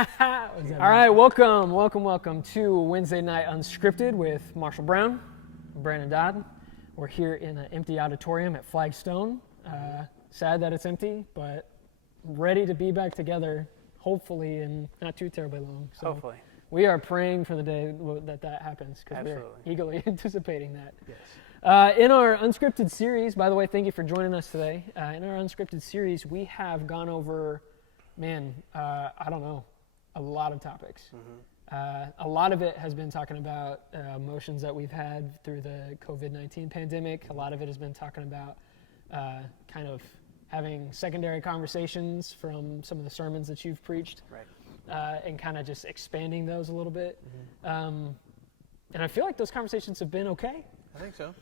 All right, welcome to Wednesday Night Unscripted with Marshall Brown, Brandon Dodd. We're here in an empty auditorium at Flagstone. Sad that it's empty, but ready to be back together, hopefully in not too terribly long. So Hopefully. we are praying for the day that happens because we're Absolutely. eagerly anticipating that. Yes. In our Unscripted series, by the way, thank you for joining us today. In our Unscripted series, we have gone over, I don't know, a lot of topics. A lot of it has been talking about emotions that we've had through the COVID-19 pandemic. A lot of it has been talking about kind of having secondary conversations from some of the sermons that you've preached. Right. And kind of just expanding those a little bit. And I feel like those conversations have been okay. I think so.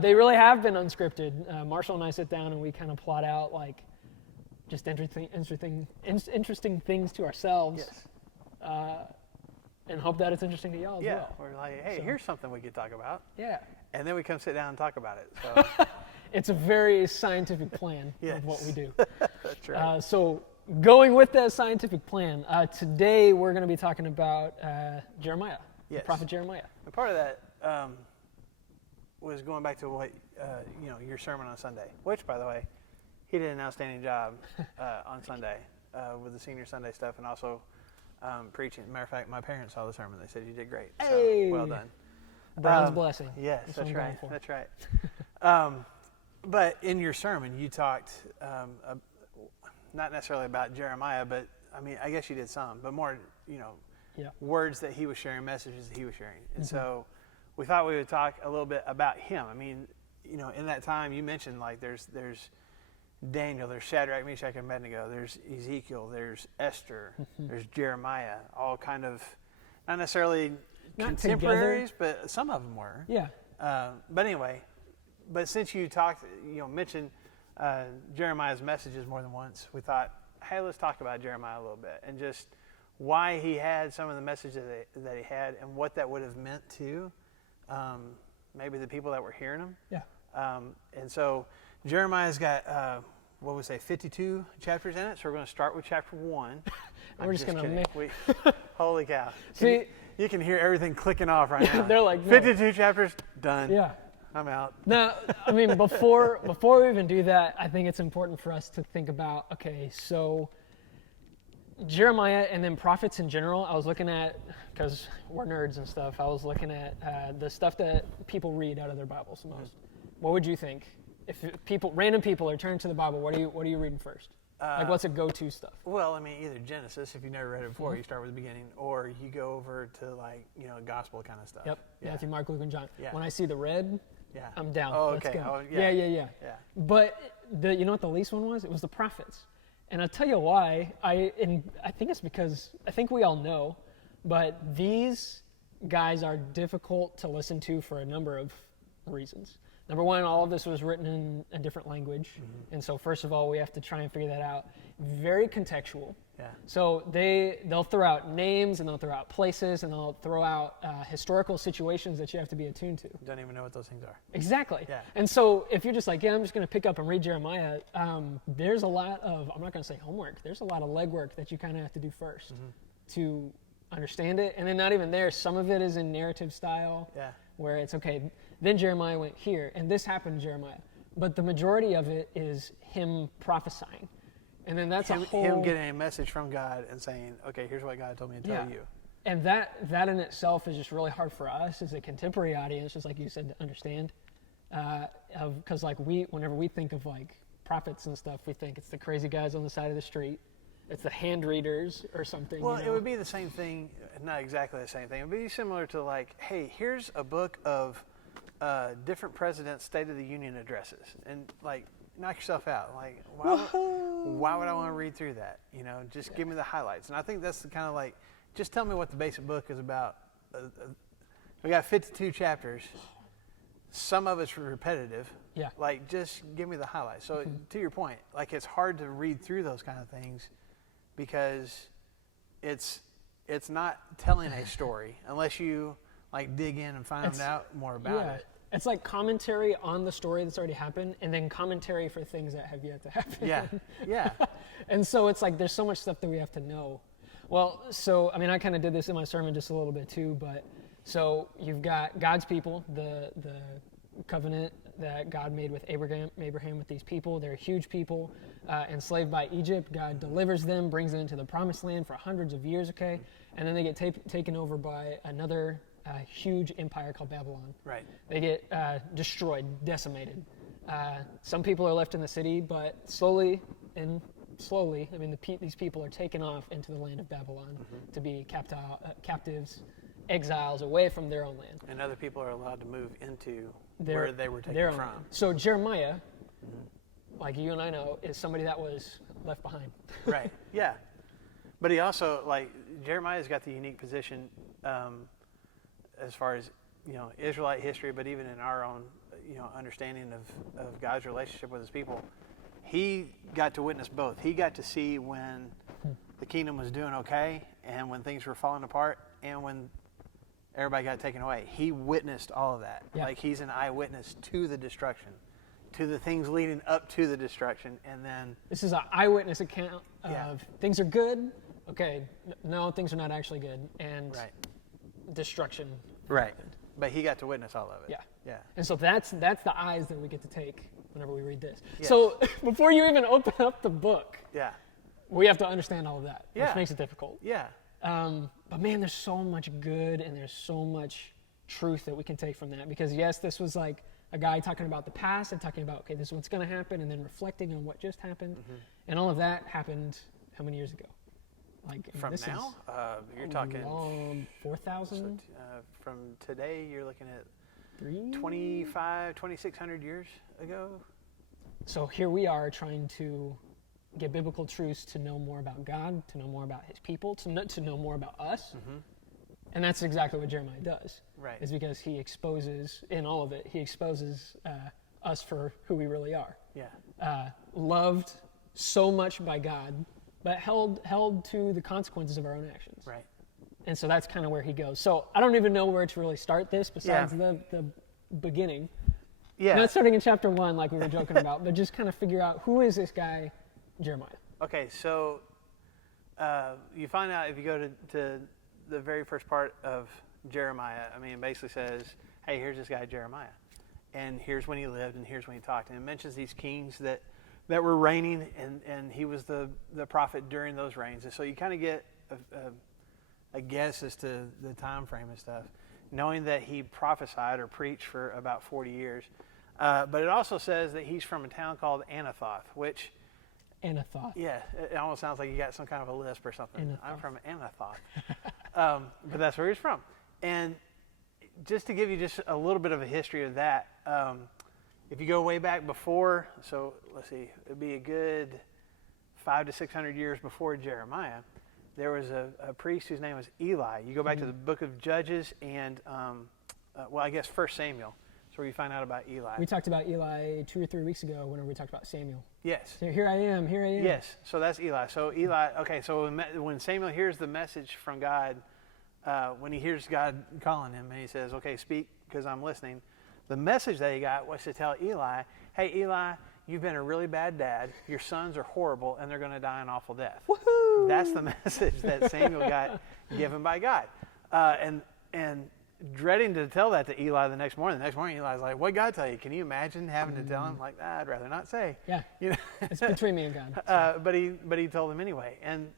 They really have been unscripted. Marshall and I sit down and we kind of plot out like just interesting things to ourselves. Yes. And hope that it's interesting to y'all as well. We're like, hey, So- here's something we could talk about. Yeah. And then we come sit down and talk about it. So It's a very scientific plan Yes. of what we do. that's right. So going with that scientific plan, today we're going to be talking about Jeremiah, the Yes. prophet Jeremiah. And part of that was going back to what your sermon on Sunday, which, by the way, he did an outstanding job on Sunday with the senior Sunday stuff and also preaching. Matter of fact, my parents saw the sermon. They said you did great. Hey. So well done. Brown's blessing. Yes, what that's I'm right. going for. That's right. But in your sermon, you talked not necessarily about Jeremiah, but I mean, I guess you did some, but more, Yeah. words that he was sharing, messages that he was sharing. And so we thought we would talk a little bit about him. I mean, in that time you mentioned like there's Daniel, there's Shadrach, Meshach, and Abednego, there's Ezekiel, there's Esther, there's Jeremiah, all kind of not necessarily Not contemporaries, but some of them were. Yeah. But anyway, since you mentioned Jeremiah's messages more than once, we thought, hey, let's talk about Jeremiah a little bit and just why he had some of the messages that he had and what that would have meant to maybe the people that were hearing him. Yeah. And so Jeremiah's got, 52 chapters in it. So we're going to start with chapter 1. We're just going to holy cow. See, you can hear everything clicking off right now. they're like, no. 52 chapters, done. Yeah. I'm out. Now, I mean, before we even do that, I think it's important for us to think about, okay, so Jeremiah and then prophets in general, I was looking at, because we're nerds and stuff, I was looking at the stuff that people read out of their Bibles the most. What would you think? If random people are turning to the Bible, what are you reading first? Like, what's a go-to stuff? Well, I mean, either Genesis, if you've never read it before, you start with the beginning, or you go over to gospel kind of stuff. Yep. Yeah. Matthew, Mark, Luke, and John. Yeah. When I see the red, Yeah. I'm down. Oh, Let's okay. go. Oh, yeah. Yeah. Yeah. But you know what the least one was? It was the prophets. And I'll tell you why. I think it's because I think we all know, but these guys are difficult to listen to for a number of reasons. Number one, all of this was written in a different language. And so first of all, we have to try and figure that out. Very contextual. Yeah. So they'll throw out names and they'll throw out places and they'll throw out historical situations that you have to be attuned to. Don't even know what those things are. Exactly. Yeah. And so if you're just like, I'm just going to pick up and read Jeremiah, there's a lot of, I'm not going to say homework, there's a lot of legwork that you kind of have to do first to understand it. And then not even there, some of it is in narrative style where it's, okay, then Jeremiah went here and this happened to Jeremiah. But the majority of it is him prophesying. And then that's him him getting a message from God and saying, okay, here's what God told me to tell you. And that in itself is just really hard for us as a contemporary audience, just like you said, to understand. Because whenever we think of like prophets and stuff, we think it's the crazy guys on the side of the street. It's the hand readers or something. Well, it would be the same thing, not exactly the same thing. It would be similar to like, hey, here's a book of different presidents' State of the Union addresses. And like, knock yourself out. Like, why would I want to read through that? Just give me the highlights. And I think that's the kind of like, just tell me what the basic book is about. We got 52 chapters. Some of it's repetitive. Yeah. Like, just give me the highlights. So to your point, like it's hard to read through those kind of things because it's not telling a story unless you like dig in and find out more about it. It's like commentary on the story that's already happened and then commentary for things that have yet to happen. Yeah. And so it's like there's so much stuff that we have to know. Well, so, I mean, I kind of did this in my sermon just a little bit too, but so you've got God's people, the covenant that God made with Abraham with these people. They're huge people, enslaved by Egypt. God delivers them, brings them into the promised land for hundreds of years, okay? And then they get taken over by another huge empire called Babylon. Right. They get destroyed, decimated. Some people are left in the city, but slowly, I mean, these people are taken off into the land of Babylon to be captives, exiles away from their own land. And other people are allowed to move into where they were taken from. Land. So Jeremiah, like you and I know, is somebody that was left behind. Right, yeah. But he also, like, Jeremiah's got the unique position as far as, Israelite history, but even in our own, understanding of God's relationship with his people. He got to witness both. He got to see when the kingdom was doing okay and when things were falling apart and when everybody got taken away. He witnessed all of that. Yeah. Like, he's an eyewitness to the destruction, to the things leading up to the destruction. And then this is an eyewitness account of things are good. Okay, no, things are not actually good. And destruction. Right. But he got to witness all of it. Yeah. Yeah. And so that's the eyes that we get to take whenever we read this. Yes. So before you even open up the book, Yeah. we have to understand all of that, Yeah. which makes it difficult. Yeah. But man, there's so much good and there's so much truth that we can take from that. Because yes, this was like a guy talking about the past and talking about, okay, this is what's going to happen, and then reflecting on what just happened. And all of that happened how many years ago? Like From this now? You're is talking 4,000? from today, you're looking at 2,600 years ago. So here we are trying to get biblical truths to know more about God, to know more about his people, to know more about us. And that's exactly what Jeremiah does. Right. Is because he exposes, in all of it, he exposes us for who we really are. Yeah. Loved so much by God, but held to the consequences of our own actions. Right. And so that's kind of where he goes. So I don't even know where to really start this besides the beginning. Yeah. Not starting in chapter 1 like we were joking about, but just kind of figure out who is this guy, Jeremiah. Okay, so you find out if you go to the very first part of Jeremiah, I mean, it basically says, hey, here's this guy Jeremiah. And here's when he lived, and here's when he talked. And it mentions these kings that were reigning, and he was the prophet during those reigns. And so you kind of get a guess as to the time frame and stuff, knowing that he prophesied or preached for about 40 years. But it also says that he's from a town called Anathoth, which... Anathoth. Yeah, it almost sounds like you got some kind of a lisp or something. Anathoth. I'm from Anathoth. But that's where he's from. And just to give you just a little bit of a history of that, if you go way back before, so let's see, it'd be a good 500 to 600 years before Jeremiah, there was a priest whose name was Eli. You go back to the book of Judges and, I guess 1 Samuel. That's where you find out about Eli. We talked about Eli 2 or 3 weeks ago whenever we talked about Samuel. Yes. So here I am. Yes, so that's Eli. So Eli, okay, so when Samuel hears the message from God, when he hears God calling him and he says, okay, speak because I'm listening, the message that he got was to tell Eli, hey, Eli, you've been a really bad dad. Your sons are horrible and they're going to die an awful death. Woohoo! That's the message that Samuel got given by God. And dreading to tell that to Eli the next morning. The next morning, Eli's like, "What God tell you?" Can you imagine having to tell him like that? I'd rather not say. Yeah, you know, it's between me and God. But he told him anyway, and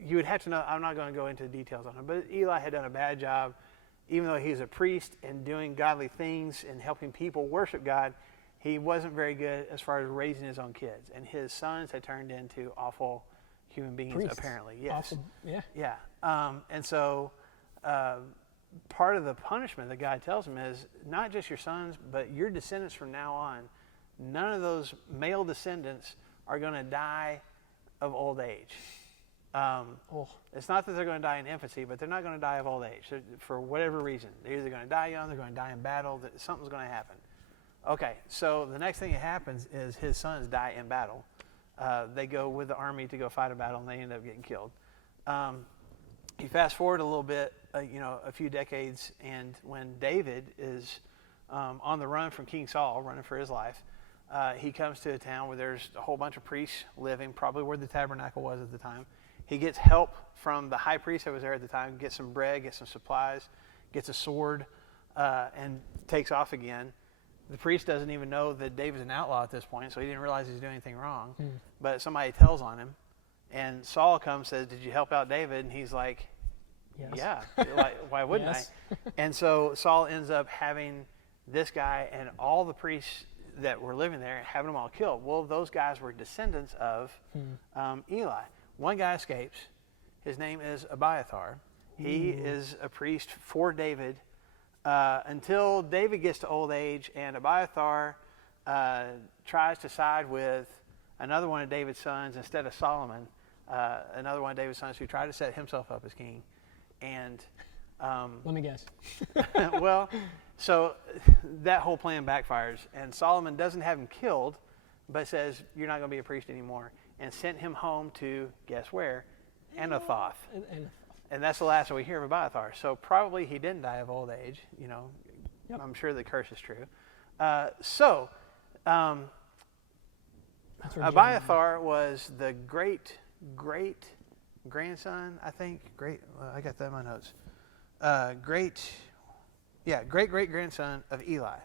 you would have to know. I'm not going to go into details on it, but Eli had done a bad job, even though he was a priest and doing godly things and helping people worship God. He wasn't very good as far as raising his own kids, and his sons had turned into awful human beings. Priests. Apparently, yes. Awful. Yeah. Yeah. And so part of the punishment that God tells him is not just your sons, but your descendants from now on. None of those male descendants are going to die of old age. It's not that they're going to die in infancy, but they're not going to die of old age for whatever reason. They're either going to die young, they're going to die in battle, something's going to happen. Okay, so the next thing that happens is his sons die in battle. They go with the army to go fight a battle, and they end up getting killed. You fast forward a little bit, a few decades, and when David is on the run from King Saul, running for his life, he comes to a town where there's a whole bunch of priests living, probably where the tabernacle was at the time. He gets help from the high priest that was there at the time, gets some bread, gets some supplies, gets a sword, and takes off again. The priest doesn't even know that David's an outlaw at this point, so he didn't realize he's doing anything wrong. But somebody tells on him, and Saul comes, says, "Did you help out David?" And he's like, Yes. "Yeah, like, why wouldn't Yes. I?" And so Saul ends up having this guy and all the priests that were living there, having them all killed. Well, those guys were descendants of Eli. One guy escapes. His name is Abiathar. He is a priest for David until David gets to old age, and Abiathar tries to side with another one of David's sons instead of Solomon, another one of David's sons who tried to set himself up as king. And Let me guess. well, so that whole plan backfires, and Solomon doesn't have him killed, but says, "You're not going to be a priest anymore," and sent him home to, guess where? Anathoth. And that's the last that we hear of Abiathar. So probably he didn't die of old age. You know, Yep. I'm sure the curse is true. That's where Abiathar was the great grandson, I think. I got that in my notes. Great grandson of Eli.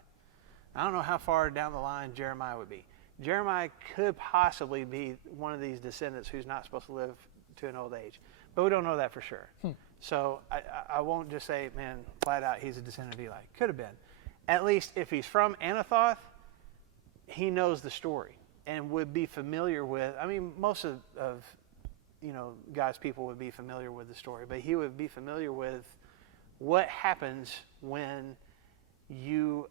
I don't know how far down the line Jeremiah would be. Jeremiah could possibly be one of these descendants who's not supposed to live to an old age, but we don't know that for sure. So I won't just say, man, flat out, he's a descendant of Eli. Could have been. At least if he's from Anathoth, he knows the story and would be familiar with. I mean, most of God's people would be familiar with the story, but he would be familiar with what happens when you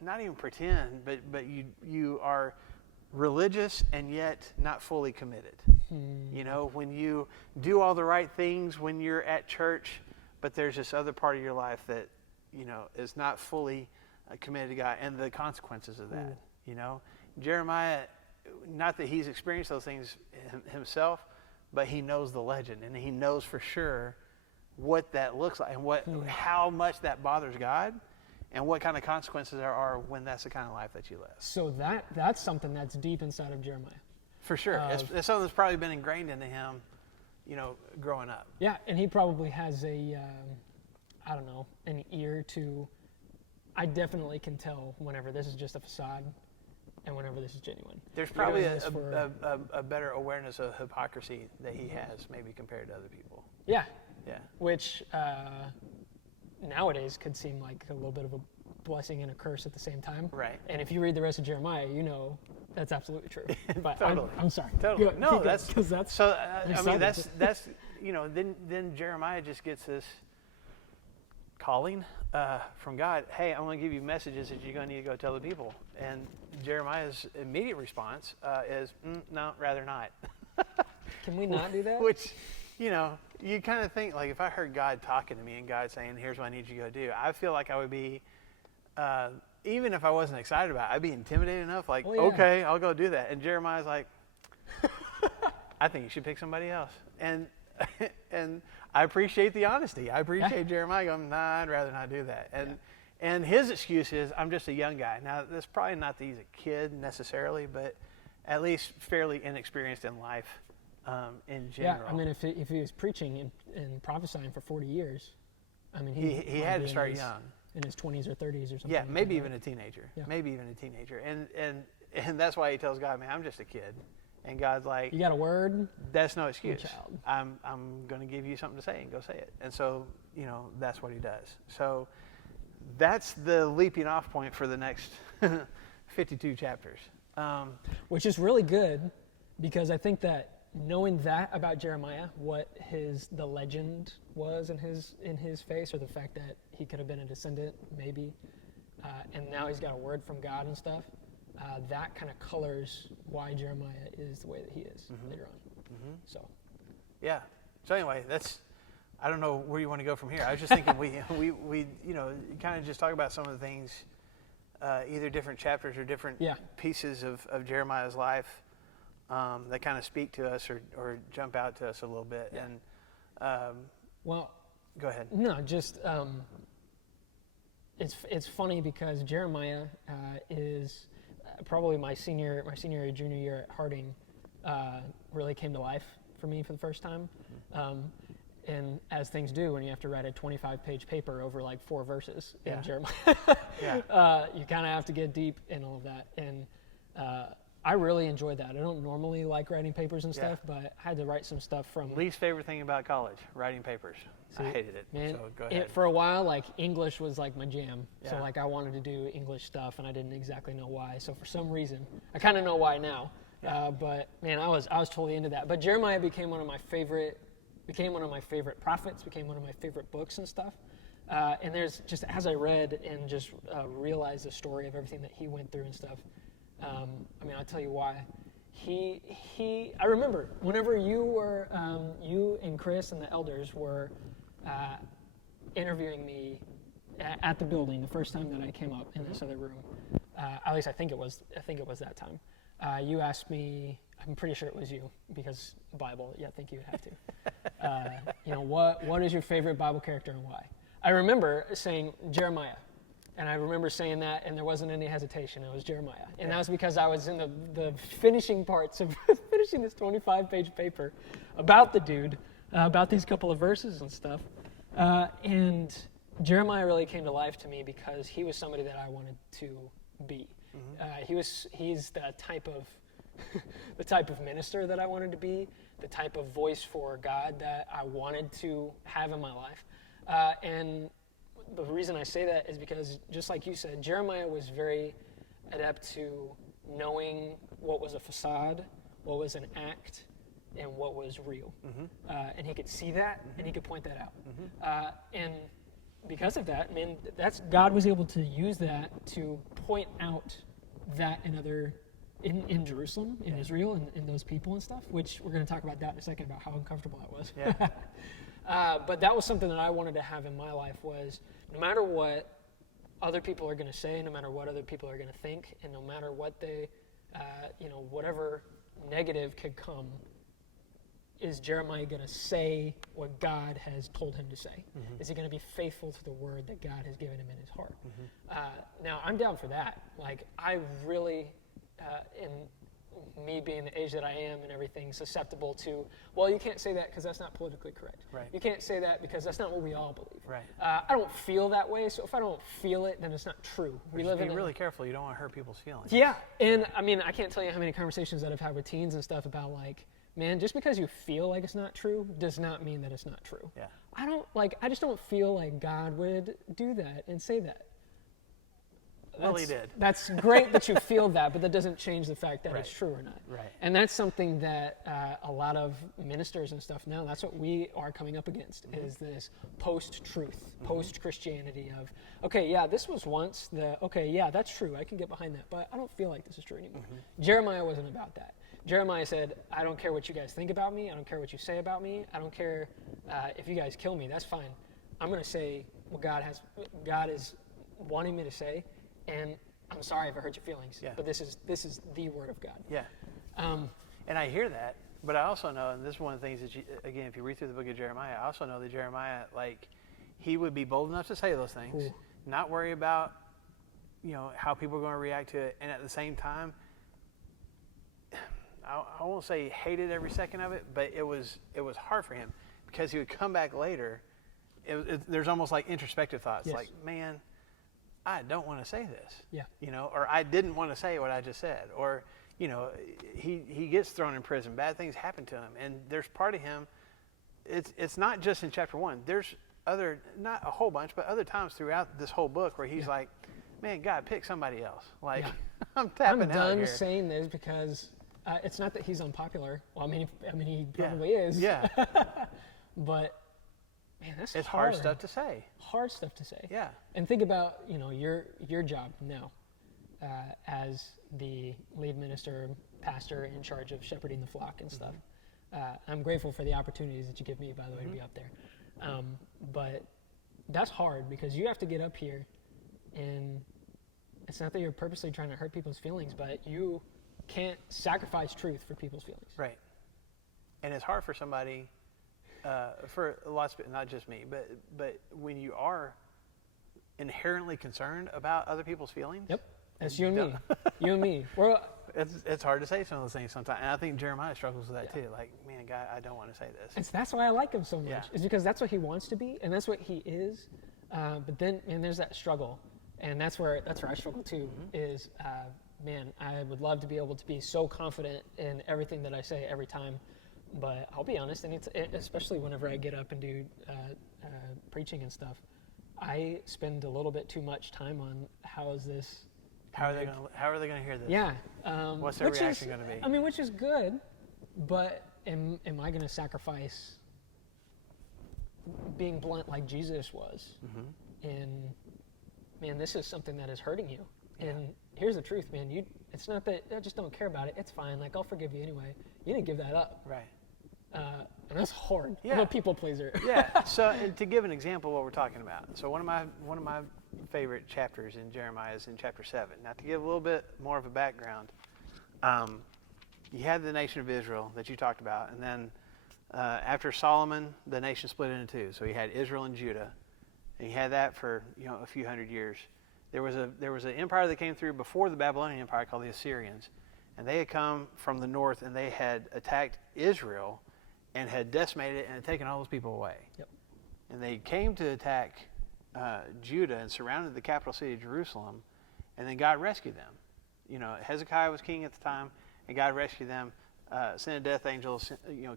not even pretend, but you are religious and yet not fully committed. You know, when you do all the right things when you're at church, but there's this other part of your life that, is not fully committed to God, and the consequences of that. Jeremiah, not that he's experienced those things himself, but he knows the legend, and he knows for sure what that looks like and how much that bothers God, and what kind of consequences there are when that's the kind of life that you live. So that's something that's deep inside of Jeremiah. For sure. It's something that's probably been ingrained into him, growing up. Yeah, and he probably has an ear to, I definitely can tell whenever this is just a facade and whenever this is genuine. There's probably a better awareness of hypocrisy that he has, maybe compared to other people. Yeah. Yeah. Which nowadays could seem like a little bit of a blessing and a curse at the same time. Right. And if you read the rest of Jeremiah, that's absolutely true. But Totally. I'm sorry. Totally. Go- No, keep that's going, 'cause that's so. That's then Jeremiah just gets this calling from God. Hey, I'm going to give you messages that you're going to need to go tell the people. And Jeremiah's immediate response is, no, rather not. Can we not do that? Which, you kind of think, like, if I heard God talking to me and God saying, here's what I need you to go do, I feel like I would be, even if I wasn't excited about it, I'd be intimidated enough, like, Well, yeah. okay, I'll go do that. And Jeremiah's like, I think you should pick somebody else. And I appreciate the honesty. I appreciate Jeremiah going, nah, I'd rather not do that. And his excuse is, I'm just a young guy. Now, that's probably not that he's a kid necessarily, but at least fairly inexperienced in life in general. Yeah, I mean, if he was preaching and prophesying for 40 years, I mean, he had to start young. In his 20s or 30s or something. Yeah, like maybe that, even right? a teenager. Yeah. Maybe even a teenager. And that's why he tells God, man, I'm just a kid. And God's like, You got a word? that's no excuse. child. I'm going to give you something to say, and go say it. And so, that's what he does. So that's the leaping off point for the next 52 chapters. Which is really good, because I think that knowing that about Jeremiah, what the legend was in his face, or the fact that he could have been a descendant, maybe, and now he's got a word from God and stuff, that kind of colors why Jeremiah is the way that he is later on. So, Yeah. So anyway, I don't know where you want to go from here. I was just thinking we kind of just talk about some of the things, either different chapters or different pieces of Jeremiah's life that kind of speak to us or jump out to us a little bit. Yeah. And well, go ahead. no, just it's funny because Jeremiah is probably my senior or junior year at Harding. really came to life for me for the first time. And as things do, when you have to write a 25-page paper over like 4 verses in Jeremiah, you kind of have to get deep in all of that. And I really enjoyed that. I don't normally like writing papers and stuff, but I had to write some stuff from... Least favorite thing about college, writing papers. I hated it. Man, so go ahead. For a while, like, English was like my jam. So Yeah. like I wanted to do English stuff, and I didn't exactly know why. So for some reason, I kind of know why now. But man, I was totally into that. But Jeremiah became one of my favorite prophets, became one of my favorite books and stuff. And there's just, as I read and just realized the story of everything that he went through and stuff, I mean, I'll tell you why. I remember whenever you and Chris and the elders were interviewing me at the building the first time that I came up in this other room, at least I think it was that time. You asked me, I'm pretty sure it was you, because Bible, I think you would have to. What is your favorite Bible character and why? I remember saying Jeremiah. And I remember saying that, and there wasn't any hesitation. It was Jeremiah. And that was because I was in the finishing parts of finishing this 25-page paper about the dude, about these couple of verses and stuff. And Jeremiah really came to life to me because he was somebody that I wanted to be. He's the type of minister that I wanted to be, the type of voice for God that I wanted to have in my life. And the reason I say that is because, just like you said, Jeremiah was very adept to knowing what was a facade, what was an act, and what was real. And he could see that, and he could point that out. And because of that, man, God was able to use that to point out that in Jerusalem, in Israel, and those people and stuff, which we're going to talk about that in a second, about how uncomfortable that was. Yeah. But that was something that I wanted to have in my life, was no matter what other people are going to say, no matter what other people are going to think, and no matter what they, whatever negative could come, is Jeremiah going to say what God has told him to say? Is he going to be faithful to the word that God has given him in his heart? Now, I'm down for that. Like, I really, in me being the age that I am and everything, susceptible to, well, you can't say that because that's not politically correct. Right. You can't say that because that's not what we all believe. Right. I don't feel that way, so if I don't feel it, then it's not true. Be really careful. You don't want to hurt people's feelings. Yeah, and I mean, I can't tell you how many conversations that I've had with teens and stuff about, like, man, just because you feel like it's not true does not mean that it's not true. Yeah. I just don't feel like God would do that and say that. Well, he did. That's great that you feel that, but that doesn't change the fact that Right. it's true or not. Right. And that's something that a lot of ministers and stuff now, that's what we are coming up against, is this post-truth, post-Christianity of, okay, yeah, this was once that's true, I can get behind that, but I don't feel like this is true anymore. Jeremiah wasn't about that. Jeremiah said, I don't care what you guys think about me, I don't care what you say about me, I don't care if you guys kill me, that's fine. I'm going to say what God is wanting me to say, and I'm sorry if I hurt your feelings, but this is the word of God. Yeah. And I hear that, but I also know, and this is one of the things that again, if you read through the book of Jeremiah, I also know that Jeremiah, like, he would be bold enough to say those things, not worry about, how people are going to react to it, and at the same time, I won't say hated every second of it, but it was hard for him because he would come back later. There's almost like introspective thoughts, like, man, I don't want to say this, or I didn't want to say what I just said, or, he gets thrown in prison, bad things happen to him, and there's part of him, it's not just in chapter 1, there's other, not a whole bunch, but other times throughout this whole book where he's like, man, God, pick somebody else. Like, I'm tapping out here. I'm done saying this because it's not that he's unpopular. Well, I mean, he probably is. Yeah. But man, it's hard stuff to say. Hard stuff to say. Yeah. And think about your job now as the lead minister, pastor in charge of shepherding the flock and stuff. I'm grateful for the opportunities that you give me, by the way, to be up there. But that's hard because you have to get up here, and it's not that you're purposely trying to hurt people's feelings, but you can't sacrifice truth for people's feelings. Right. And it's hard for somebody, for lots of people, not just me, but when you are inherently concerned about other people's feelings. Yep. That's you and me. You and me. Well, It's hard to say some of those things sometimes, and I think Jeremiah struggles with that too. Like, man, God, I don't want to say this. That's why I like him so much. Yeah. Is because that's what he wants to be, and that's what he is. But then, and there's that struggle, and that's where I struggle too. Is man, I would love to be able to be so confident in everything that I say every time, but I'll be honest, and especially whenever I get up and do preaching and stuff, I spend a little bit too much time on how are they going to hear this? Yeah. What's their reaction going to be? I mean, which is good, but am I going to sacrifice being blunt like Jesus was? And man, this is something that is hurting you. And here's the truth, man. It's not that I just don't care about it. It's fine. Like, I'll forgive you anyway. You didn't give that up. Right. And that's hard. Yeah. I'm a people pleaser. Yeah. So, and to give an example of what we're talking about. So one of my favorite chapters in Jeremiah is in chapter 7. Now, to give a little bit more of a background, you had the nation of Israel that you talked about, and then after Solomon, the nation split into two. So you had Israel and Judah, and you had that for a few hundred years. There was an empire that came through before the Babylonian Empire called the Assyrians, and they had come from the north, and they had attacked Israel and had decimated it and had taken all those people away. Yep. And they came to attack Judah and surrounded the capital city of Jerusalem, and then God rescued them. Hezekiah was king at the time, and God rescued them, sent a death angel,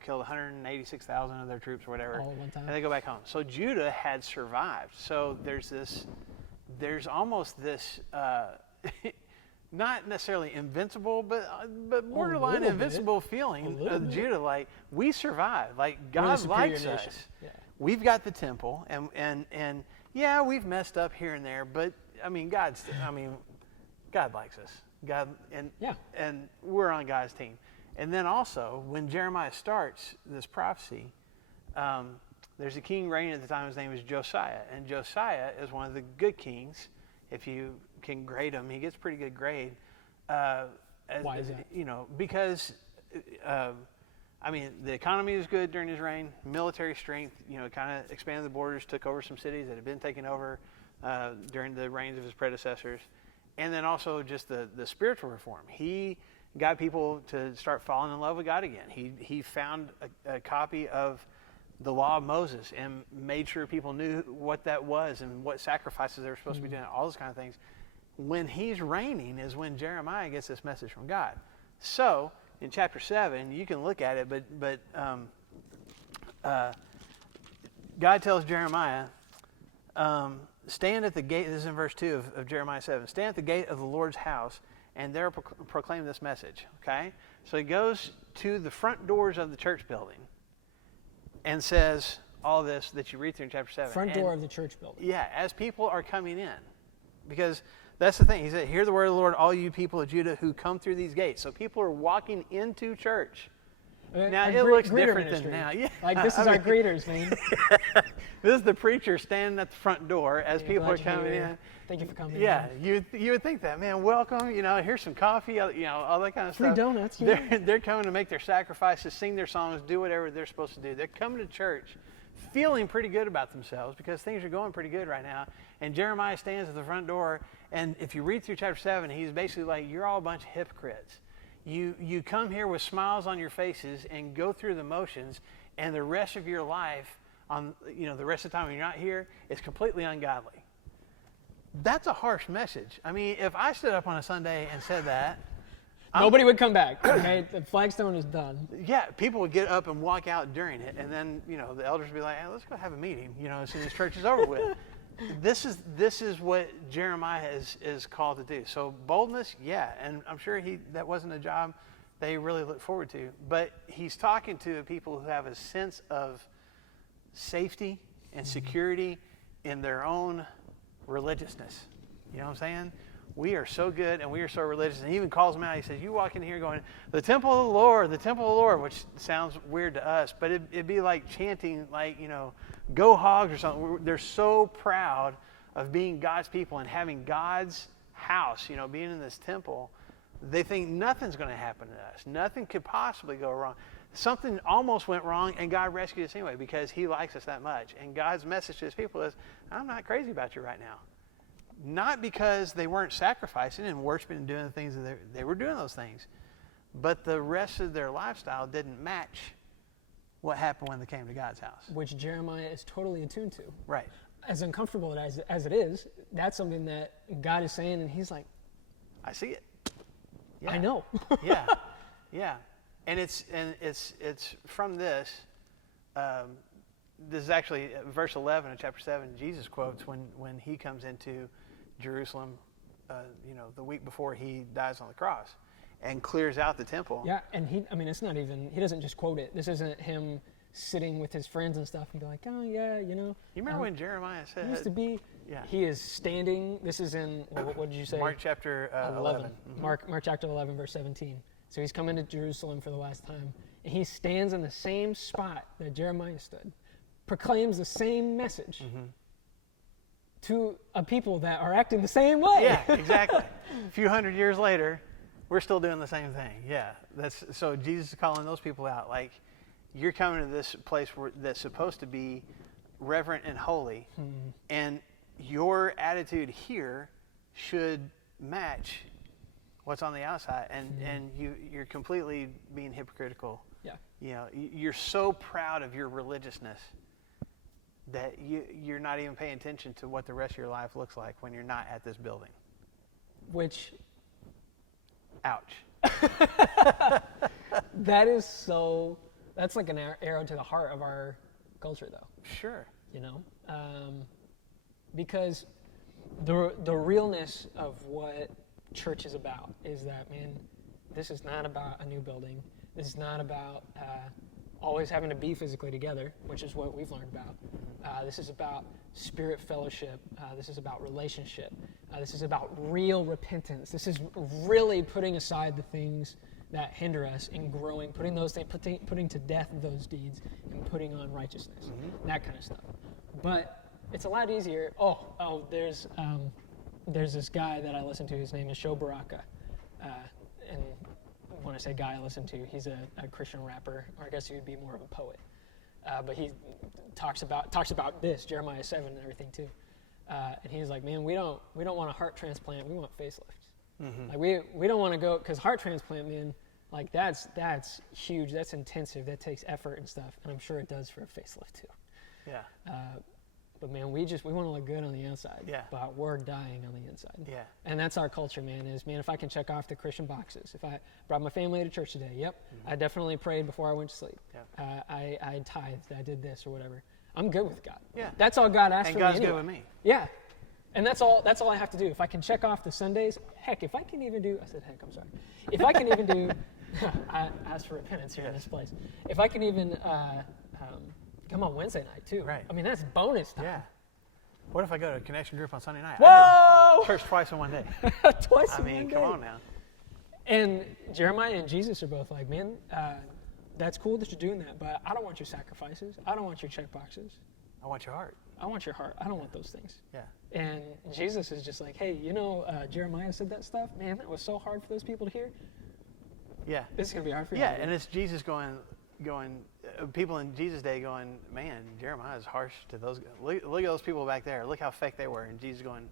killed 186,000 of their troops or whatever, all at one time. And they go back home. So Judah had survived. So there's almost this, not necessarily invincible, but borderline invincible feeling of Judah. Like, we survived. Like, God likes us. Yeah. We've got the temple, and yeah, we've messed up here and there, but I mean, God likes us. God, and we're on God's team. And then also, when Jeremiah starts this prophecy, there's a king reigning at the time. His name is Josiah, and Josiah is one of the good kings. If you can grade him, he gets pretty good grade. Why is that? Because the economy was good during his reign. Military strength, kind of expanded the borders, took over some cities that had been taken over during the reigns of his predecessors, and then also just the spiritual reform. He got people to start falling in love with God again. He found a copy of the law of Moses and made sure people knew what that was and what sacrifices they were supposed to be doing, all those kind of things. When he's reigning is when Jeremiah gets this message from God. So in chapter 7, you can look at it, but God tells Jeremiah, stand at the gate, this is in verse 2 of Jeremiah 7, stand at the gate of the Lord's house and there proclaim this message, okay? So he goes to the front doors of the church building and says all this that you read through in chapter 7. Front door of the church building. Yeah, as people are coming in. Because that's the thing. He said, hear the word of the Lord, all you people of Judah who come through these gates. So people are walking into church. Now, it looks different than now. Yeah. Like, this is our greeters, man. This is the preacher standing at the front door as people are coming in. Thank you for coming. Yeah, you would think that, man, welcome, here's some coffee, all that kind of free stuff. Free donuts. They're coming to make their sacrifices, sing their songs, do whatever they're supposed to do. They're coming to church feeling pretty good about themselves because things are going pretty good right now. And Jeremiah stands at the front door, and if you read through chapter 7, he's basically like, you're all a bunch of hypocrites. You come here with smiles on your faces and go through the motions, and the rest of your life, the rest of the time when you're not here, is completely ungodly. That's a harsh message. I mean, if I stood up on a Sunday and said that, nobody would come back. Okay, the flagstone is done. Yeah, people would get up and walk out during it, and then the elders would be like, hey, let's go have a meeting. As soon as church is over with. This is what Jeremiah is called to do. So boldness, yeah, and I'm sure that wasn't a job they really looked forward to. But he's talking to people who have a sense of safety and security in their own religiousness. You know what I'm saying? We are so good and we are so religious. And he even calls them out. He says, you walk in here going, the temple of the Lord, which sounds weird to us, but it'd be like chanting, like, go hogs or something. They're so proud of being God's people and having God's house, being in this temple. They think nothing's going to happen to us. Nothing could possibly go wrong. Something almost went wrong, and God rescued us anyway because he likes us that much. And God's message to his people is, I'm not crazy about you right now. Not because they weren't sacrificing and worshiping and doing the things that they were doing those things, but the rest of their lifestyle didn't match what happened when they came to God's house. Which Jeremiah is totally attuned to. Right. As uncomfortable as it is, that's something that God is saying, and he's like, I see it. Yeah. I know. Yeah. Yeah. And it's from this. This is actually verse 11 of chapter 7. Jesus quotes when he comes into Jerusalem, the week before he dies on the cross, and clears out the temple. Yeah, and it's not even, he doesn't just quote it. This isn't him sitting with his friends and stuff and be like, oh yeah, You remember when Jeremiah said? Used to be. Yeah. He is standing. This is in what did you say? Mark chapter 11. Mm-hmm. Mark chapter 11, verse 17. So he's coming to Jerusalem for the last time, and he stands in the same spot that Jeremiah stood, proclaims the same message to a people that are acting the same way. Yeah, exactly. A few hundred years later, we're still doing the same thing. Yeah, so Jesus is calling those people out. Like, you're coming to this place that's supposed to be reverent and holy, and your attitude here should match what's on the outside, and you're completely being hypocritical. Yeah. You're so proud of your religiousness that you're not even paying attention to what the rest of your life looks like when you're not at this building. Which, ouch. That's like an arrow to the heart of our culture, though. Sure. Because the realness of what church is about is that, man, this is not about a new building. This is not about always having to be physically together, which is what we've learned about. This is about spirit fellowship. This is about relationship. This is about real repentance. This is really putting aside the things that hinder us in growing, putting those things, putting to death those deeds, and putting on righteousness, that kind of stuff. But it's a lot easier. There's this guy that I listen to. His name is Sho Baraka, and when I say guy I listen to, he's a Christian rapper, or I guess he would be more of a poet. But he talks about this Jeremiah 7 and everything too. And he's like, man, we don't want a heart transplant. We want facelifts. Like we don't want to go, because heart transplant, man, like that's huge. That's intensive. That takes effort and stuff. And I'm sure it does for a facelift too. Yeah. But man, we want to look good on the outside. Yeah. But we're dying on the inside. Yeah. And that's our culture, man. If I can check off the Christian boxes. If I brought my family to church today, yep. I definitely prayed before I went to sleep. Yeah. I tithed. I did this or whatever. I'm good with God. Yeah. That's all God asked and for God's me. And God's good with me. Yeah. And that's all I have to do. If I can check off the Sundays, heck, if I can even do, I said heck, I'm sorry. If I can even do, I asked for repentance here in this place. If I can even come on Wednesday night too. Right. I mean, that's bonus time. Yeah. What if I go to a connection group on Sunday night? Whoa! Church twice in one day. Twice in one day. I mean, come on now. And Jeremiah and Jesus are both like, man, that's cool that you're doing that, but I don't want your sacrifices. I don't want your check boxes. I want your heart. I want your heart. I don't want those things. Yeah. And Jesus is just like, hey, Jeremiah said that stuff? Man, that was so hard for those people to hear. Yeah. This is going to be hard for you. Yeah, and it's Jesus going, people in Jesus' day going, man, Jeremiah is harsh to those guys. Look at those people back there. Look how fake they were. And Jesus going,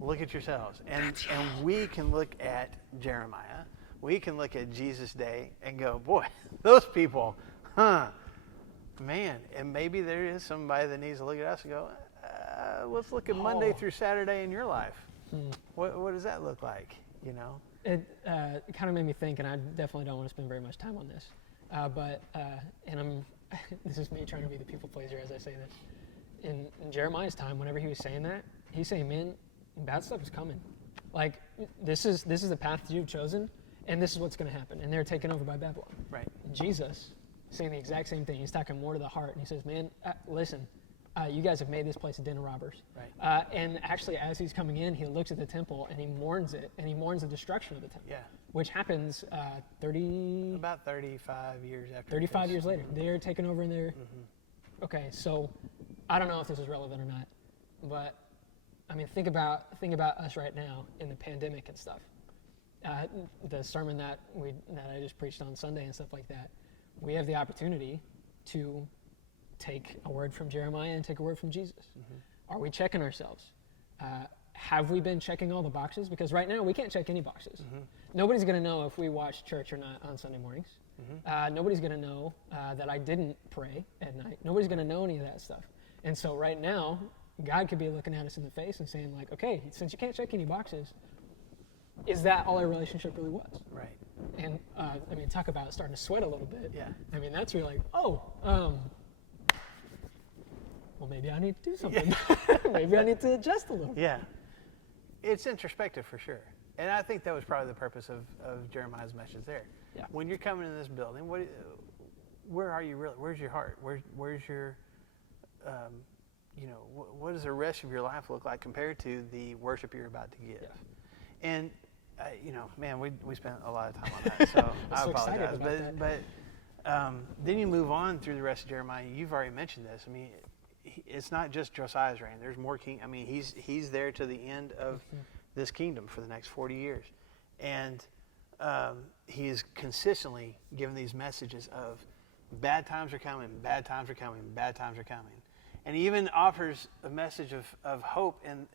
look at yourselves. And we can look at Jeremiah. We can look at Jesus' day and go, boy, those people, man. And maybe there is somebody that needs to look at us and go, let's look at Monday through Saturday in your life. What does that look like, It kind of made me think, and I definitely don't want to spend very much time on this, this is me trying to be the people pleaser as I say this. In Jeremiah's time, whenever he was saying that, he's saying, man, bad stuff is coming. Like, this is the path that you've chosen, and this is what's going to happen. And they're taken over by Babylon. Right. Jesus saying the exact same thing. He's talking more to the heart, and he says, man, listen, you guys have made this place a den of robbers. Right. And actually, as he's coming in, he looks at the temple, and he mourns it, and he mourns the destruction of the temple. Yeah. Which happens about 35 years after. 35 years later. They're taken over in there. Okay, so I don't know if this is relevant or not, but I mean, think about us right now in the pandemic and stuff. The sermon that I just preached on Sunday and stuff like that, we have the opportunity to take a word from Jeremiah and take a word from Jesus. Are we checking ourselves? Have we been checking all the boxes? Because right now we can't check any boxes. Nobody's going to know if we watch church or not on Sunday mornings. Nobody's going to know that I didn't pray at night. Nobody's going to know any of that stuff. And so right now, God could be looking at us in the face and saying like, okay, since you can't check any boxes, is that all our relationship really was? Right. And I mean, talk about starting to sweat a little bit. Yeah. I mean, that's really like, well, maybe I need to do something. Maybe I need to adjust a little. Yeah. It's introspective for sure. And I think that was probably the purpose of Jeremiah's message there. Yeah. When you're coming in this building, where are you really? Where's your heart? Where's your, what does the rest of your life look like compared to the worship you're about to give? Yeah. And, man, we spent a lot of time on that, so I apologize. But then you move on through the rest of Jeremiah. You've already mentioned this. I mean, it's not just Josiah's reign. There's more king. I mean, he's there to the end of this kingdom for the next 40 years. And he is consistently giving these messages of bad times are coming, bad times are coming, bad times are coming. And he even offers a message of hope. And,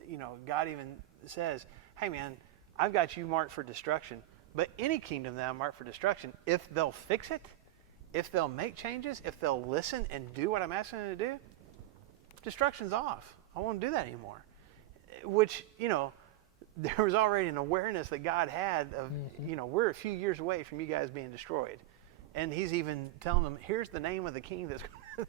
God even says, hey, man, I've got you marked for destruction. But any kingdom that I'm marked for destruction, if they'll fix it, if they'll make changes, if they'll listen and do what I'm asking them to do, destruction's off. I won't do that anymore. Which, there was already an awareness that God had of, we're a few years away from you guys being destroyed. And he's even telling them, here's the name of the king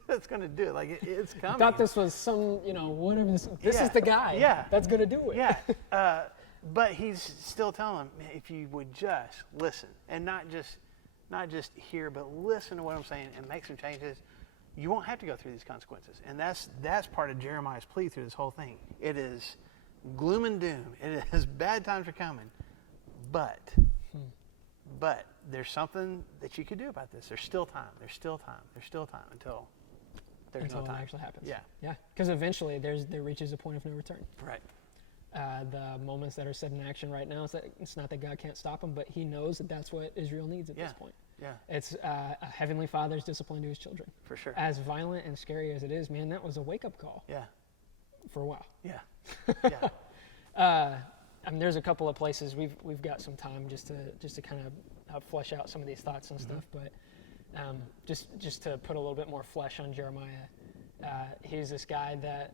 that's going to do it. Like, it's coming. I thought this was some, whatever this is the guy that's going to do it. Yeah. But he's still telling them, man, if you would just listen and not just hear, but listen to what I'm saying and make some changes, you won't have to go through these consequences. And that's part of Jeremiah's plea through this whole thing. It is gloom and doom. It is bad times are coming. But there's something that you could do about this. There's still time. There's still time. There's still time until there's no time. It actually happens. Yeah. Yeah. Because eventually there reaches a point of no return. Right. The moments that are set in action right now, it's not that God can't stop them, but he knows that that's what Israel needs at this point. Yeah. It's a heavenly father's discipline to his children. For sure. As violent and scary as it is, man, that was a wake-up call. Yeah. For a while. Yeah. Yeah. I mean, there's a couple of places we've got some time just to kind of flesh out some of these thoughts and stuff, but just to put a little bit more flesh on Jeremiah. He's this guy that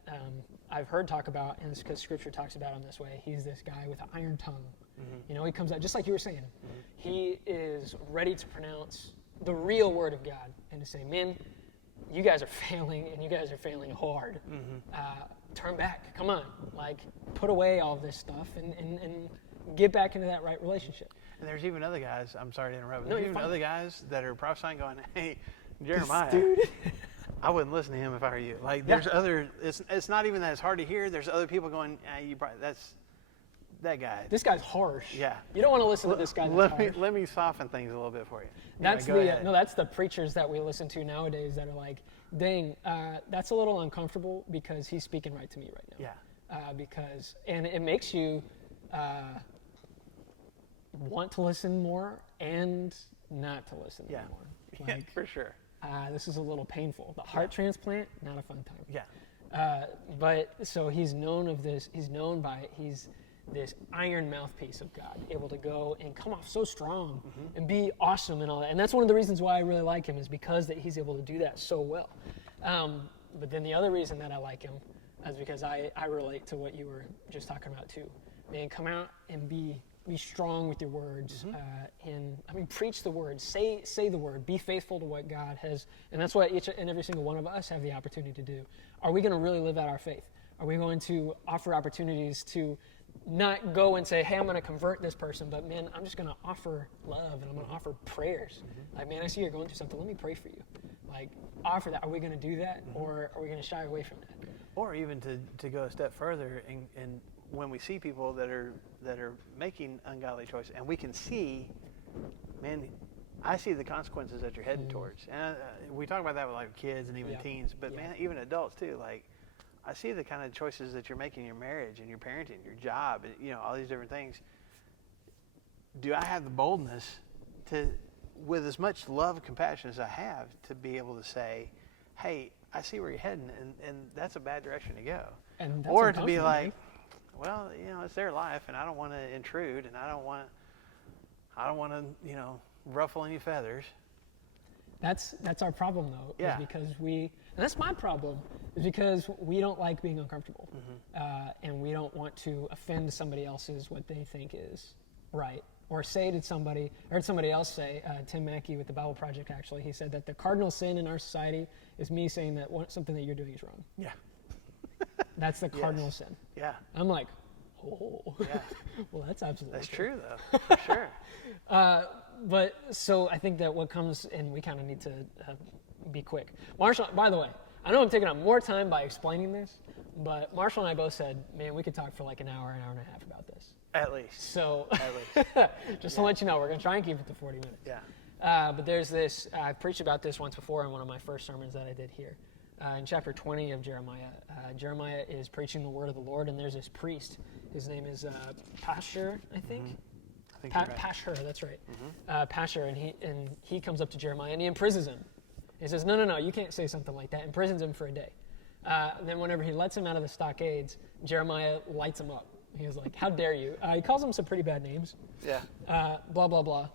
I've heard talk about, and it's because Scripture talks about him this way. He's this guy with an iron tongue. He comes out, just like you were saying, he is ready to pronounce the real word of God and to say, men, you guys are failing, and you guys are failing hard. Turn back, come on, put away all this stuff and get back into that right relationship. And there's even other guys, I'm sorry to interrupt, but No, there's you're even fine. other guys that are prophesying going, hey, Jeremiah, Dude. I wouldn't listen to him if I were you. There's other, it's not even that it's hard to hear. There's other people going, that's that guy. This guy's harsh. Yeah. You don't want to listen to this guy that's harsh. Let me soften things a little bit for you. That's Anyway, that's the preachers that we listen to nowadays that are like, dang, that's a little uncomfortable because he's speaking right to me right now. Yeah. And it makes you want to listen more and not to listen anymore. Yeah, for sure. This is a little painful. The heart transplant, not a fun time. Yeah. But so he's known this iron mouthpiece of God, able to go and come off so strong and be awesome and all that. And that's one of the reasons why I really like him, is because that he's able to do that so well. But then the other reason that I like him is because I relate to what you were just talking about too. Man, come out and be strong with your words, and preach the word, say the word, be faithful to what God has, and that's what each and every single one of us have the opportunity to do. Are we going to really live out our faith? Are we going to offer opportunities to not go and say, hey, I'm going to convert this person, but man, I'm just going to offer love and I'm going to offer prayers. Man, I see you're going through something. Let me pray for you. Offer that. Are we going to do that, or are we going to shy away from that? Or even to go a step further, and when we see people that are making ungodly choices, and we can see, man, I see the consequences that you're heading towards. And we talk about that with kids and even teens, but man, even adults too. I see the kind of choices that you're making in your marriage and your parenting, your job, and all these different things. Do I have the boldness to, with as much love and compassion as I have, to be able to say, hey, I see where you're heading, and that's a bad direction to go. And that's or to be uncomfortable, like, well, it's their life, and I don't want to intrude, and I don't want to, ruffle any feathers. That's our problem, though. Yeah. Is because and that's my problem, is because we don't like being uncomfortable. And we don't want to offend somebody else's what they think is right. Or say to somebody, I heard somebody else say, Tim Mackey with the Bible Project, actually, he said that the cardinal sin in our society is me saying that something that you're doing is wrong. Yeah. That's the cardinal sin. Yeah. I'm like, oh. Yeah. Well, that's absolutely true, though, for sure. But so I think that what comes, and we kind of need to be quick. Marshall, by the way, I know I'm taking up more time by explaining this, but Marshall and I both said, man, we could talk for like an hour and a half about this. At least. So, At least. just to let you know, we're going to try and keep it to 40 minutes. Yeah. But there's this, I've preached about this once before in one of my first sermons that I did here. In chapter 20 of Jeremiah, Jeremiah is preaching the word of the Lord, and there's this priest. His name is Pashur, I think. I think you're right. Pashur, that's right. Pashur, and he comes up to Jeremiah, and he imprisons him. He says, no, you can't say something like that. Imprisons him for a day. Then whenever he lets him out of the stockades, Jeremiah lights him up. He was like, how dare you? He calls him some pretty bad names. Yeah. Blah, blah, blah.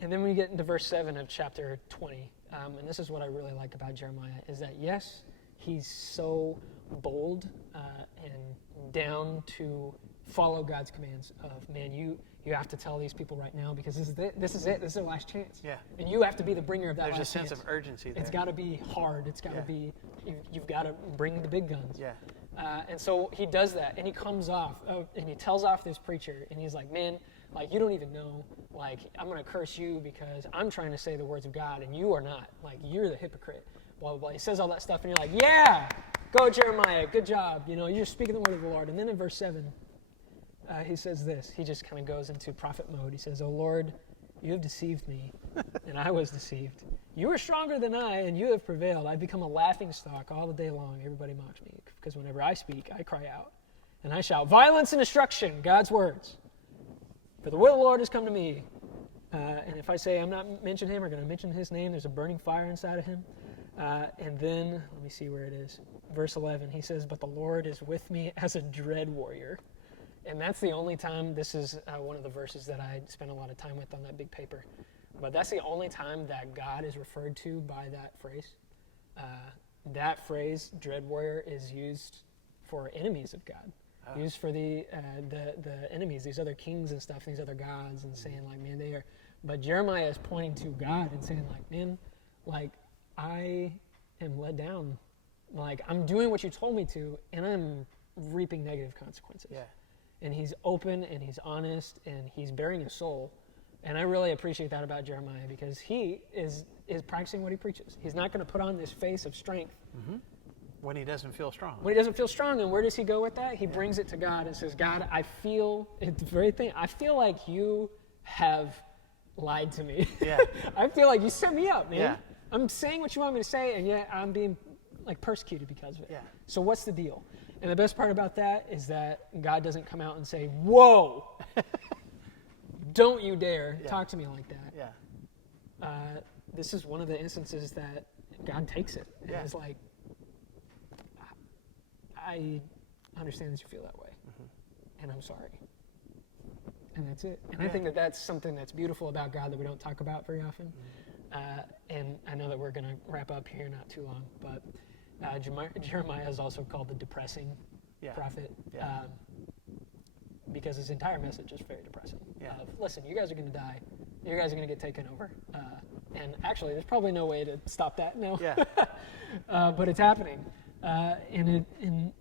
And then when you get into verse 7 of chapter 20, and this is what I really like about Jeremiah, is that, yes, he's so bold and down to follow God's commands of, man, you have to tell these people right now because this is it. This is their last chance. Yeah. And you have to be the bringer of that There's last chance. a sense of urgency there. It's got to be hard. It's got to be, you've got to bring the big guns. Yeah. And so he does that, and he comes off, and he tells off this preacher, and he's like, man, like, you don't even know, like, I'm going to curse you because I'm trying to say the words of God, and you are not. Like, you're the hypocrite, blah, blah, blah. He says all that stuff, and you're like, yeah, go Jeremiah, good job. You're speaking the word of the Lord. And then in verse 7, he says this. He just kind of goes into prophet mode. He says, "O Lord, you have deceived me, and I was deceived. You are stronger than I, and you have prevailed. I've become a laughingstock all the day long. Everybody mocks me, because whenever I speak, I cry out, and I shout, violence and destruction, God's words. For the will of the Lord has come to me. And if I say I'm not mentioning him, I'm going to mention his name. There's a burning fire inside of him." And then, let me see where it is. Verse 11, he says, "But the Lord is with me as a dread warrior." And that's the only time, this is one of the verses that I spent a lot of time with on that big paper. But that's the only time that God is referred to by that phrase. That phrase, dread warrior, is used for enemies of God. Used for the enemies, these other kings and stuff, these other gods, and saying like, man, they are. But Jeremiah is pointing to God and saying like, man, like, I am let down. Like, I'm doing what you told me to, and I'm reaping negative consequences. Yeah. And he's open, and he's honest, and he's bearing his soul. And I really appreciate that about Jeremiah, because he is practicing what he preaches. He's not going to put on this face of strength. When he doesn't feel strong. When he doesn't feel strong, and where does he go with that? He brings it to God and says, God, I feel like you have lied to me. Yeah. I feel like you set me up, man. Yeah. I'm saying what you want me to say, and yet I'm being like persecuted because of it. Yeah. So what's the deal? And the best part about that is that God doesn't come out and say, whoa, don't you dare talk to me like that. Yeah. This is one of the instances that God takes it. And it's like, I understand that you feel that way, and I'm sorry. And that's it. And I think that that's something that's beautiful about God that we don't talk about very often. And I know that we're going to wrap up here not too long, but Jeremiah is also called the depressing prophet because his entire message is very depressing. Listen, you guys are going to die. You guys are going to get taken over. And actually, there's probably no way to stop that now. But it's happening. And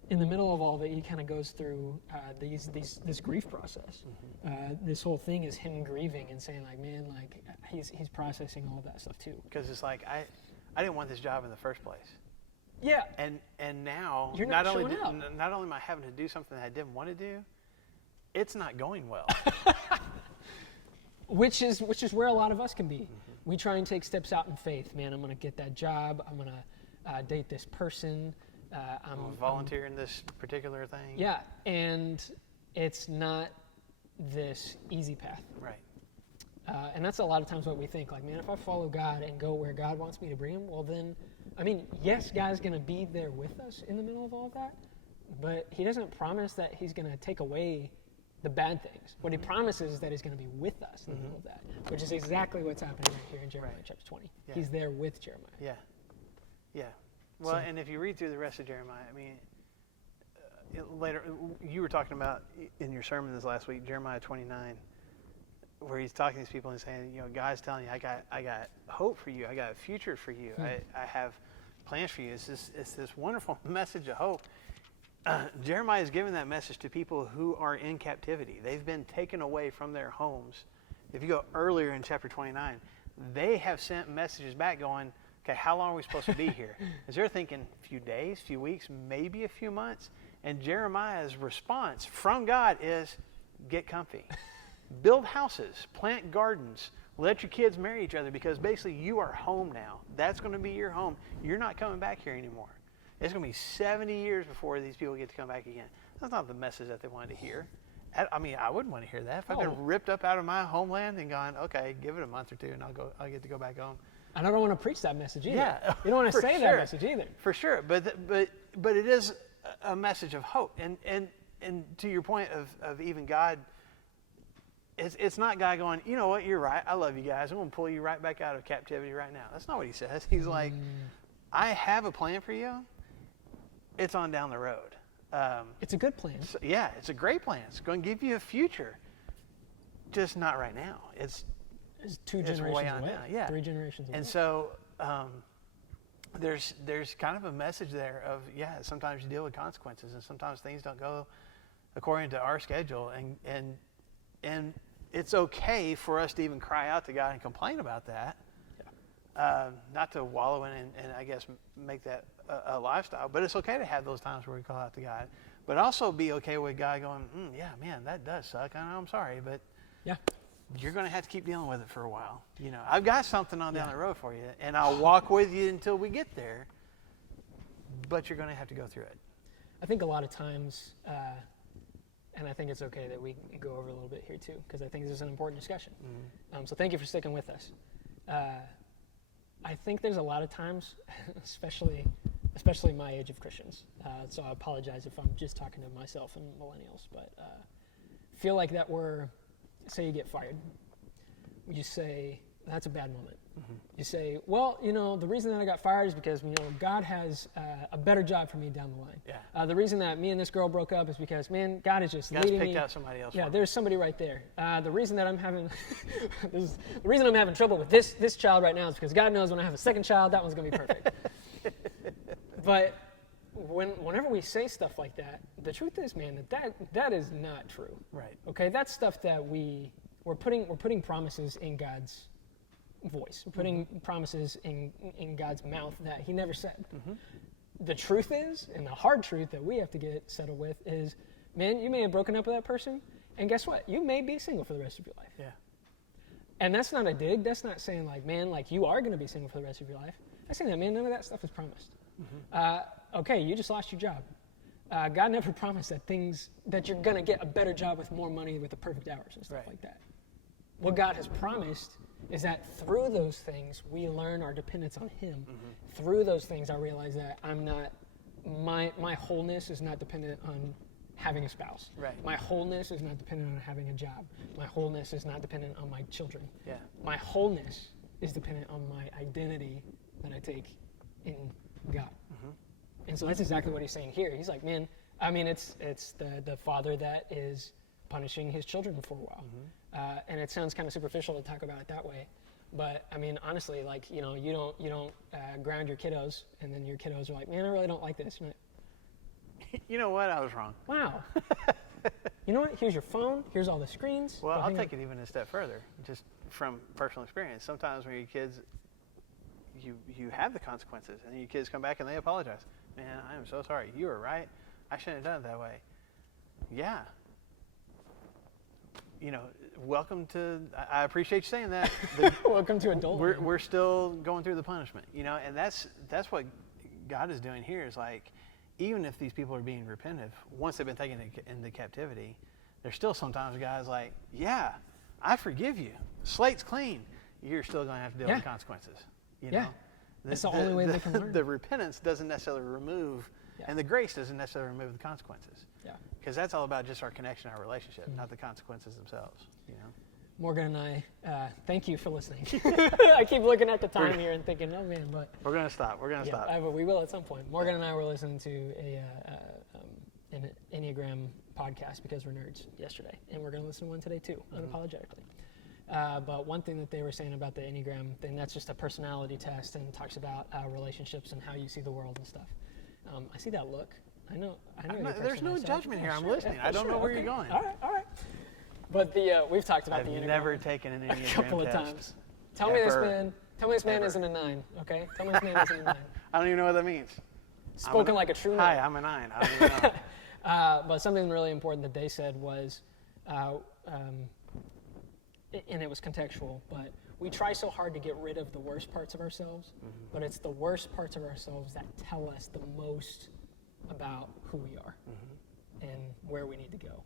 in the middle of all of it, he kind of goes through this grief process. This whole thing is him grieving and saying, like, man, like, he's processing all of that stuff too. Because it's like, I didn't want this job in the first place. Yeah. And now, you're not only am I having to do something that I didn't want to do, it's not going well. Which is where a lot of us can be. We try and take steps out in faith. Man, I'm going to get that job. I'm going to date this person. I'm volunteer in this particular thing. Yeah, and it's not this easy path. Right. And that's a lot of times what we think. Like, man, if I follow God and go where God wants me to bring him, well then, I mean, yes, God's going to be there with us in the middle of all of that, but he doesn't promise that he's going to take away the bad things. What he promises is that he's going to be with us in the middle of that, which is exactly what's happening right here in Jeremiah chapter 20. Yeah. He's there with Jeremiah. Yeah. Yeah. Well, and if you read through the rest of Jeremiah, I mean, later, you were talking about in your sermon this last week, Jeremiah 29, where he's talking to these people and saying, you know, God's telling you, I got hope for you. I got a future for you. I have plans for you. It's this wonderful message of hope. Jeremiah is giving that message to people who are in captivity. They've been taken away from their homes. If you go earlier in chapter 29, they have sent messages back going, okay, how long are we supposed to be here? Because they're thinking a few days, few weeks, maybe a few months. And Jeremiah's response from God is, get comfy. Build houses, plant gardens, let your kids marry each other, because basically you are home now. That's going to be your home. You're not coming back here anymore. It's going to be 70 years before these people get to come back again. That's not the message that they wanted to hear. I mean, I wouldn't want to hear that. If I've been ripped up out of my homeland and gone, okay, give it a month or two and I'll get to go back home. And I don't want to preach that message either. Yeah, you don't want to say sure. that message either. For sure. But it is a message of hope. And to your point of even God, it's not God going, you know what, you're right, I love you guys, I'm going to pull you right back out of captivity right now. That's not what he says. He's like, I have a plan for you. It's on down the road. It's a good plan. So, yeah, it's a great plan. It's going to give you a future, just not right now. It's two generations way on away. down. Yeah. 3 generations away. And so there's kind of a message there of, yeah, sometimes you deal with consequences, and sometimes things don't go according to our schedule, and it's okay for us to even cry out to God and complain about that. Not to wallow in and I guess make that a lifestyle, but it's okay to have those times where we call out to God, but also be okay with God going, yeah, man, that does suck. I know, I'm sorry, but yeah, you're going to have to keep dealing with it for a while. You know, I've got something on down the road for you, and I'll walk with you until we get there, but you're going to have to go through it. I think a lot of times, and I think it's okay that we go over a little bit here too, because I think this is an important discussion. So thank you for sticking with us. I think there's a lot of times, especially my age of Christians, so I apologize if I'm just talking to myself and millennials, but feel like that say you get fired. You say, that's a bad moment. You say, well, you know, the reason that I got fired is because, you know, God has a better job for me down the line. Yeah. The reason that me and this girl broke up is because, man, God is just God's leading picked me. out somebody else. Yeah, there's somebody right there. The reason that I'm having the reason I'm having trouble with this child right now is because God knows when I have a second child, that one's going to be perfect. But whenever we say stuff like that, the truth is, man, that is not true. Right. Okay, that's stuff that we're putting promises in God's voice. We're putting promises in God's mouth that he never said. The truth is, and the hard truth that we have to get settled with is, man, you may have broken up with that person, and guess what? You may be single for the rest of your life. Yeah. And that's not a dig. That's not saying like, man, like you are going to be single for the rest of your life. I'm saying that, man, none of that stuff is promised. Okay, you just lost your job. God never promised that you're going to get a better job with more money with the perfect hours and stuff like that. What God has promised is that through those things, we learn our dependence on him. Through those things, I realize that my wholeness is not dependent on having a spouse. Right. My wholeness is not dependent on having a job. My wholeness is not dependent on my children. Yeah. My wholeness is dependent on my identity that I take in God. And so that's exactly what he's saying here. He's like, man, I mean, it's the father that is punishing his children for a while. And it sounds kind of superficial to talk about it that way. But I mean, honestly, like, you know, you don't ground your kiddos, and then your kiddos are like, man, I really don't like this. You're like, you know what? I was wrong. wow. You know what? Here's your phone. Here's all the screens. Well, I'll take it even a step further, just from personal experience. Sometimes when your kids, you have the consequences, and your kids come back and they apologize. Man, I am so sorry. You were right. I shouldn't have done it that way. Yeah. You know, welcome to, I appreciate you saying that. Welcome to adulthood. We're still going through the punishment, you know, and that's what God is doing here is like, even if these people are being repentive, once they've been taken into captivity, there's still sometimes guys like, yeah, I forgive you. Slate's clean. You're still going to have to deal with consequences. You know? That's the only way they can learn. The repentance doesn't necessarily remove Yeah. And the grace doesn't necessarily remove the consequences. Yeah. Because that's all about just our connection, our relationship, not the consequences themselves. Morgan and I, thank you for listening. I keep looking at the time here and thinking, oh man, but We're going to stop. We're going to stop. but we will at some point. Morgan and I were listening to an Enneagram podcast because we're nerds yesterday, and we're going to listen to one today too, unapologetically. But one thing that they were saying about the Enneagram thing, that's just a personality test and talks about relationships and how you see the world and stuff. I see that look. I know. There's no judgment here. I'm listening. Yeah, I don't know where you're okay. going. All right. But we've talked about the Enneagram. I've never taken an Enneagram a couple of test. times. Tell me this man isn't a 9, okay? Tell me this man isn't a 9. I don't even know what that means. Spoken like a true 9. Hi, I'm a 9. I don't even know. But something really important that they said was, and it was contextual, but we try so hard to get rid of the worst parts of ourselves, but it's the worst parts of ourselves that tell us the most about who we are and where we need to go.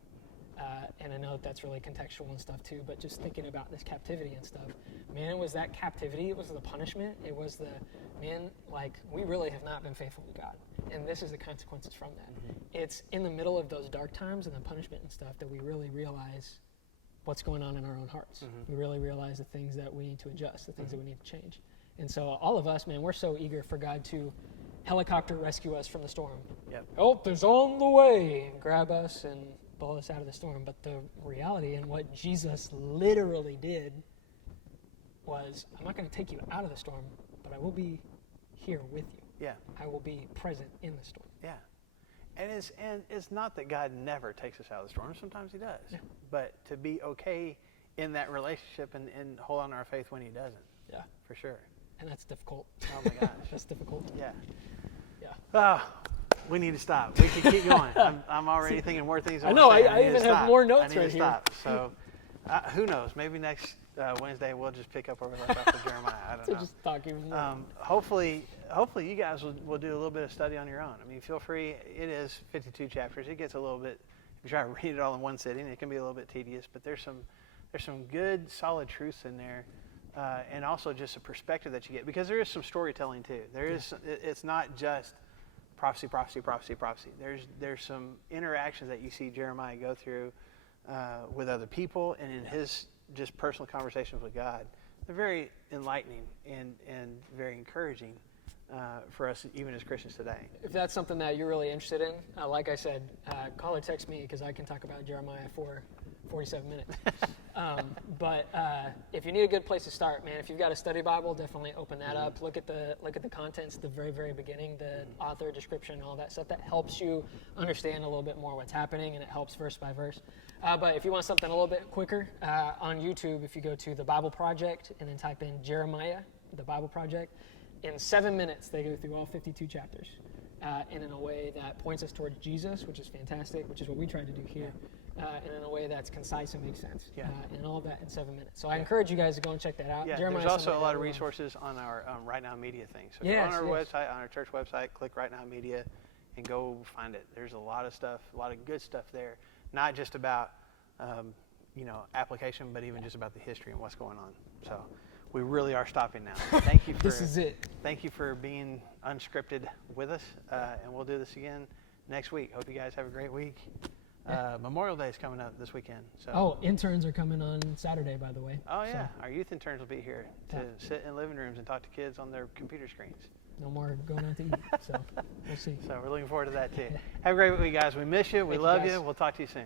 And I know that's really contextual and stuff too, but just thinking about this captivity and stuff, man, it was that captivity, it was the punishment, it was the, man, like, we really have not been faithful to God. And this is the consequences from that. It's in the middle of those dark times and the punishment and stuff that we really realize what's going on in our own hearts. We really realize the things that we need to adjust, the things that we need to change. And so all of us, man, we're so eager for God to helicopter rescue us from the storm. Yep. Help is on the way, and grab us and blow us out of the storm. But the reality and what Jesus literally did was, I'm not going to take you out of the storm, but I will be here with you. Yeah. I will be present in the storm. Yeah. And it's not that God never takes us out of the storm. Sometimes he does. Yeah. But to be okay in that relationship and hold on to our faith when he doesn't. Yeah. For sure. And that's difficult. Oh my gosh. That's difficult. Yeah. Yeah. We need to stop. We can keep going. I'm already thinking more things. I know. I even have more notes right here. So, who knows? Maybe next Wednesday we'll just pick up where we left off with Jeremiah. I don't know. Just talk even more. Hopefully you guys will do a little bit of study on your own. I mean, feel free. It is 52 chapters. It gets a little bit. If you try to read it all in one sitting, it can be a little bit tedious. But there's some good, solid truths in there. And also just a perspective that you get, because there is some storytelling too. It's not just prophecy. There's some interactions that you see Jeremiah go through with other people and in his just personal conversations with God. They're very enlightening and very encouraging for us, even as Christians today. If that's something that you're really interested in, like I said, call or text me, because I can talk about Jeremiah for 47 minutes. But if you need a good place to start, man, if you've got a study Bible, definitely open that up. Look at the contents at the very, very beginning, the author description, all that stuff. That helps you understand a little bit more what's happening, and it helps verse by verse. But if you want something a little bit quicker, on YouTube, if you go to the Bible Project and then type in Jeremiah, the Bible Project, in 7 minutes they go through all 52 chapters, and in a way that points us towards Jesus, which is fantastic, which is what we try to do here. And in a way that's concise and makes sense. Yeah. And all of that in 7 minutes. So I encourage you guys to go and check that out. Yeah, Jeremiah's there's also a lot of resources on our Right Now Media thing. So go on our website, on our church website, click Right Now Media, and go find it. There's a lot of stuff, a lot of good stuff there. Not just about, application, but even just about the history and what's going on. So we really are stopping now. Thank you for This is it. Thank you for being unscripted with us, and we'll do this again next week. Hope you guys have a great week. Memorial Day is coming up this weekend. So. Interns are coming on Saturday, by the way. Oh, yeah. Our youth interns will be here to sit in living rooms and talk to kids on their computer screens. No more going out to eat, so we'll see. So we're looking forward to that, too. Have a great week, guys. We miss you. We love you. We'll talk to you soon.